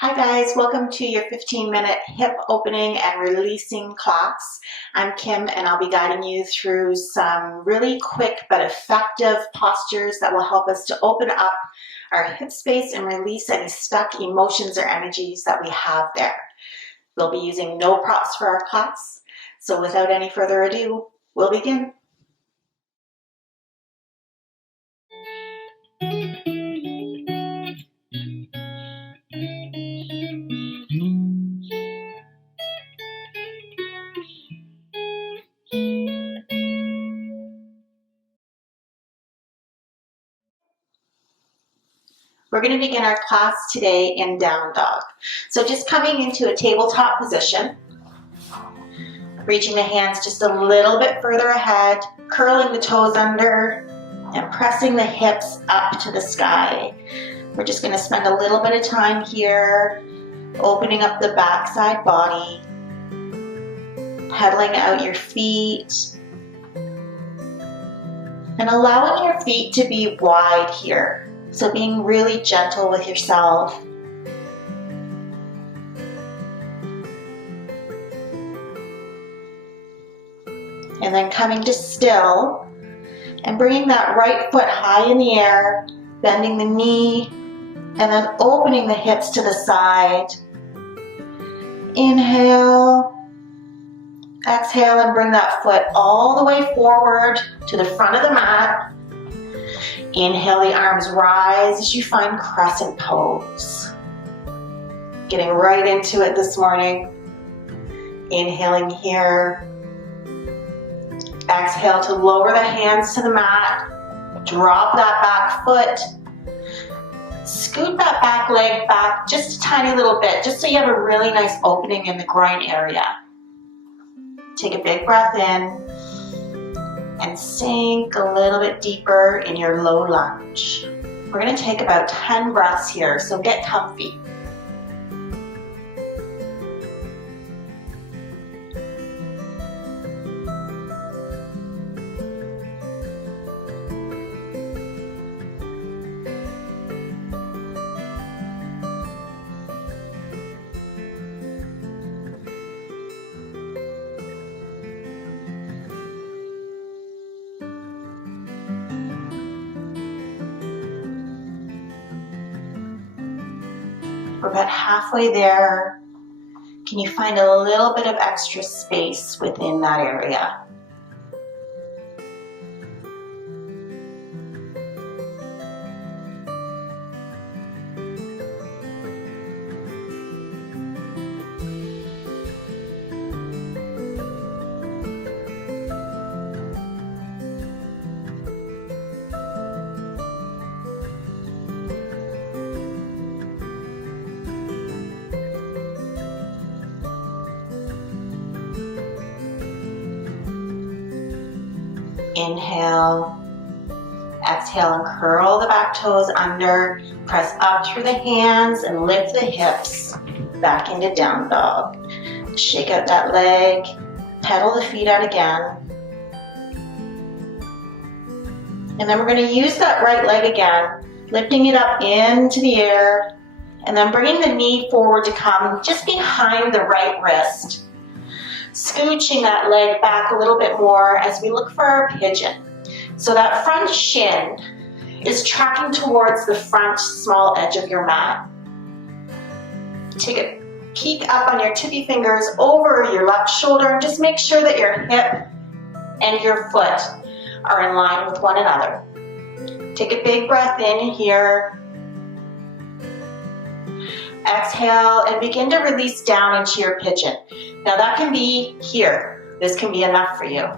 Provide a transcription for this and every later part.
Hi guys, welcome to your 15-minute hip opening and releasing class. I'm Kim and I'll be guiding you through some really quick but effective postures that will help us to open up our hip space and release any stuck emotions or energies that we have there. We'll be using no props for our class, so without any further ado, we'll begin. We're going to begin our class today in down dog. So just coming into a tabletop position, reaching the hands just a little bit further ahead, curling the toes under, and pressing the hips up to the sky. We're just going to spend a little bit of time here, opening up the backside body, pedaling out your feet, and allowing your feet to be wide here. So being really gentle with yourself. And then coming to still and bringing that right foot high in the air, bending the knee, and then opening the hips to the side. Inhale, exhale, and bring that foot all the way forward to the front of the mat. Inhale, the arms rise as you find crescent pose. Getting right into it this morning. Inhaling here. Exhale to lower the hands to the mat. Drop that back foot. Scoot that back leg back just a tiny little bit, just so you have a really nice opening in the groin area. Take a big breath in and sink a little bit deeper in your low lunge. We're going to take about 10 breaths here, so get comfy. We're about halfway there. Can you find a little bit of extra space within that area? Inhale, exhale and curl the back toes under, press up through the hands and lift the hips back into down dog. Shake out that leg, pedal the feet out again. And then we're going to use that right leg again, lifting it up into the air and then bringing the knee forward to come just behind the right wrist. Scooching that leg back a little bit more as we look for our pigeon. So that front shin is tracking towards the front small edge of your mat. Take a peek up on your tippy fingers over your left shoulder and just make sure that your hip and your foot are in line with one another. Take a big breath in here. Exhale and begin to release down into your pigeon. Now that can be here. This can be enough for you.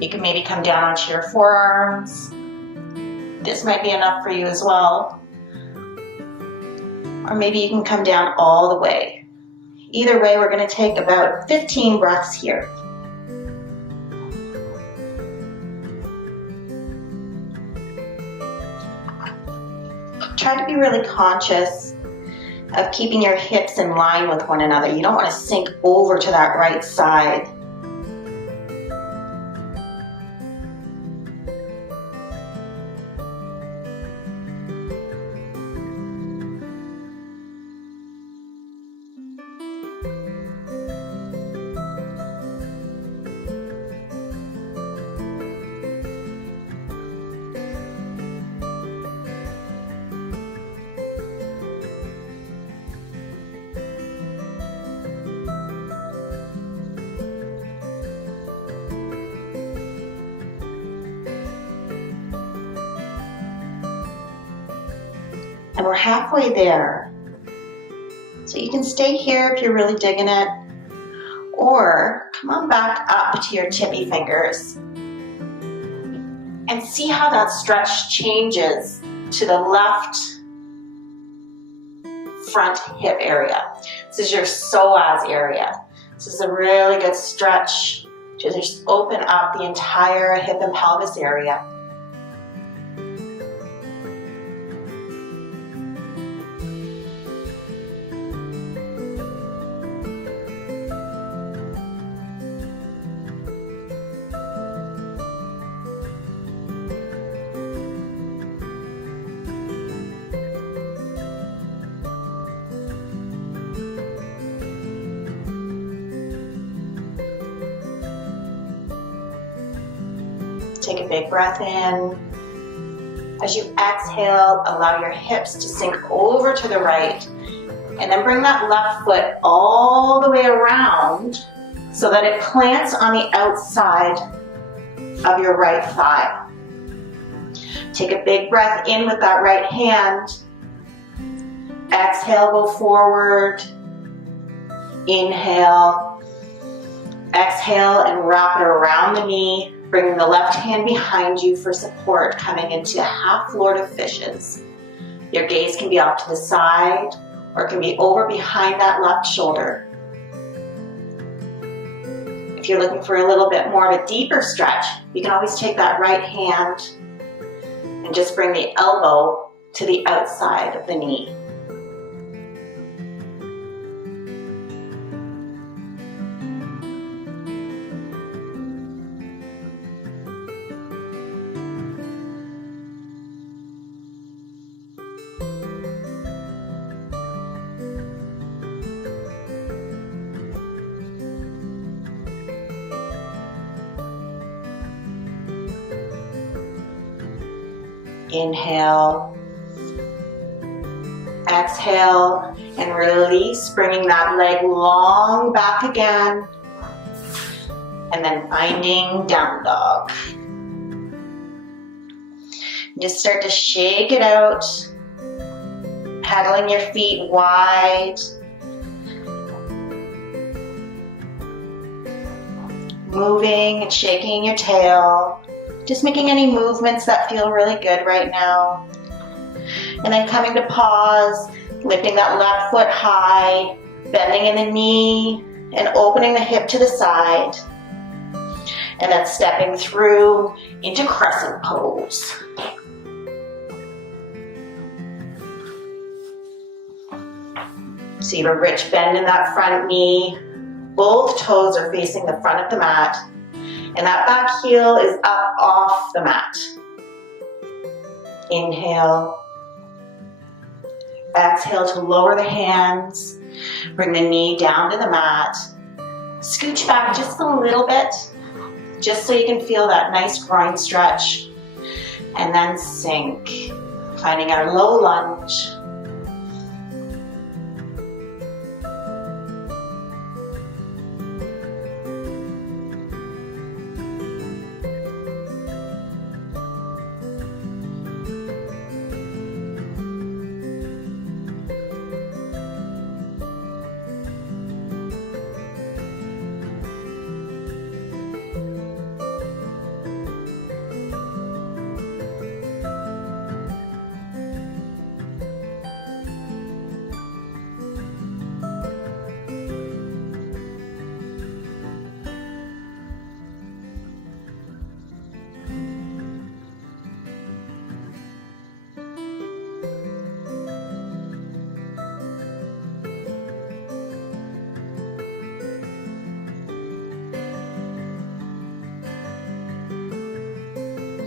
You can maybe come down onto your forearms. This might be enough for you as well. Or maybe you can come down all the way. Either way, we're going to take about 15 breaths here. Try to be really conscious of keeping your hips in line with one another. You don't want to sink over to that right side. And we're halfway there. So you can stay here if you're really digging it, or come on back up to your tippy fingers and see how that stretch changes to the left front hip area. This is your psoas area. This is a really good stretch to just open up the entire hip and pelvis area. Take a big breath in. As you exhale, allow your hips to sink over to the right, and then bring that left foot all the way around so that it plants on the outside of your right thigh. Take a big breath in with that right hand. Exhale, go forward. Inhale. Exhale and wrap it around the knee. Bringing the left hand behind you for support, coming into half Lord of Fishes. Your gaze can be off to the side or it can be over behind that left shoulder. If you're looking for a little bit more of a deeper stretch, you can always take that right hand and just bring the elbow to the outside of the knee. Inhale, exhale, and release, bringing that leg long back again, and then finding down dog. Just start to shake it out, pedaling your feet wide, moving and shaking your tail. Just making any movements that feel really good right now. And then coming to pause, lifting that left foot high, bending in the knee, and opening the hip to the side. And then stepping through into crescent pose. So you have a rich bend in that front knee. Both toes are facing the front of the mat. And that back heel is up off the mat. Inhale. Exhale to lower the hands. Bring the knee down to the mat. Scooch back just a little bit, just so you can feel that nice groin stretch. And then sink, finding our low lunge.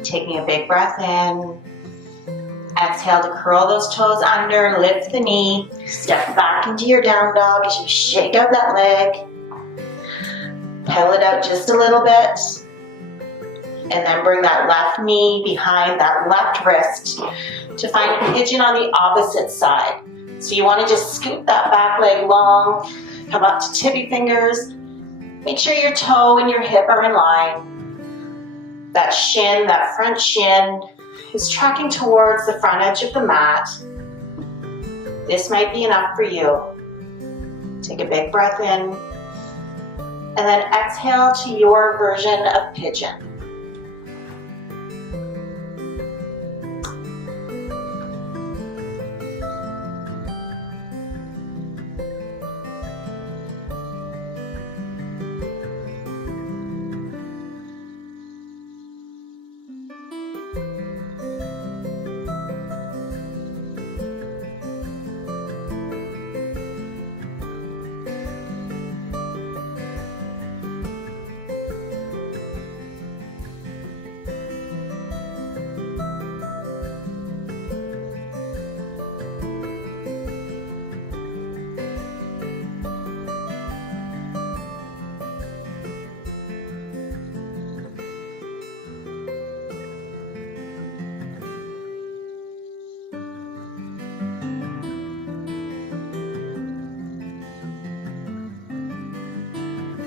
Taking a big breath in. Exhale to curl those toes under, lift the knee, step back into your down dog as you shake out that leg. Pedal it out just a little bit. And then bring that left knee behind that left wrist to find a pigeon on the opposite side. So you want to just scoot that back leg long, come up to tippy fingers. Make sure your toe and your hip are in line. That shin, that front shin, is tracking towards the front edge of the mat. This might be enough for you. Take a big breath in, and then exhale to your version of pigeon.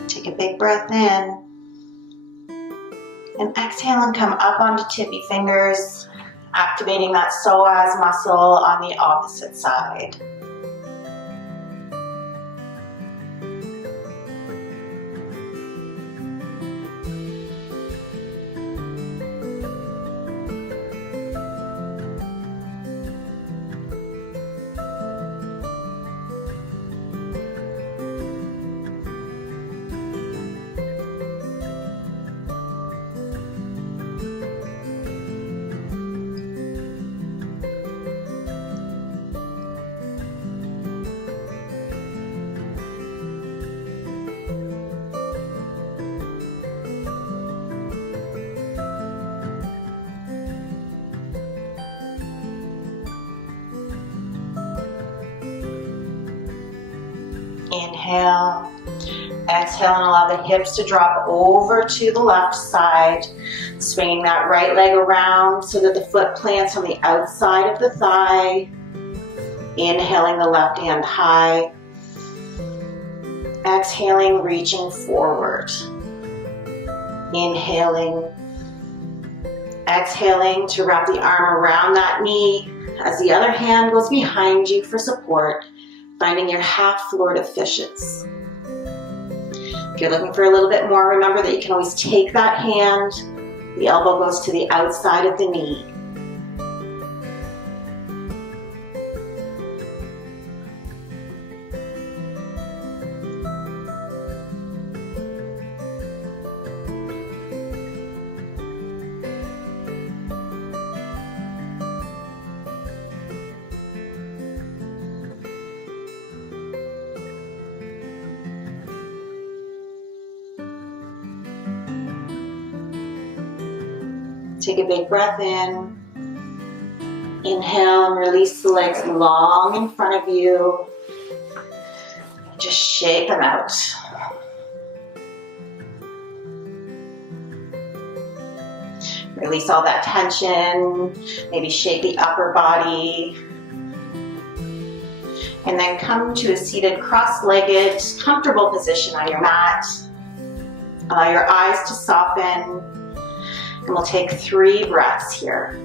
Take a big breath in, and exhale and come up onto tippy fingers, activating that psoas muscle on the opposite side. Inhale, exhale, and allow the hips to drop over to the left side, swinging that right leg around so that the foot plants on the outside of the thigh. Inhaling the left hand high, exhaling, reaching forward. Inhaling, exhaling to wrap the arm around that knee as the other hand goes behind you for support, finding your half Florida fishes. If you're looking for a little bit more, remember that you can always take that hand, the elbow goes to the outside of the knee. Take a big breath in. Inhale and release the legs long in front of you. Just shake them out. Release all that tension. Maybe shake the upper body. And then come to a seated cross-legged, comfortable position on your mat. Allow your eyes to soften. And we'll take 3 breaths here.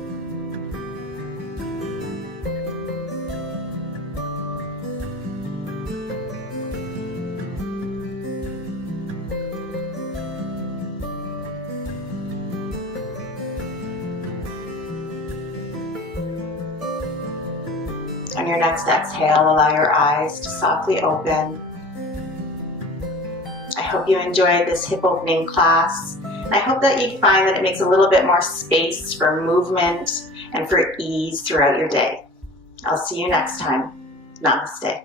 On your next exhale, allow your eyes to softly open. I hope you enjoyed this hip opening class. I hope that you find that it makes a little bit more space for movement and for ease throughout your day. I'll see you next time. Namaste.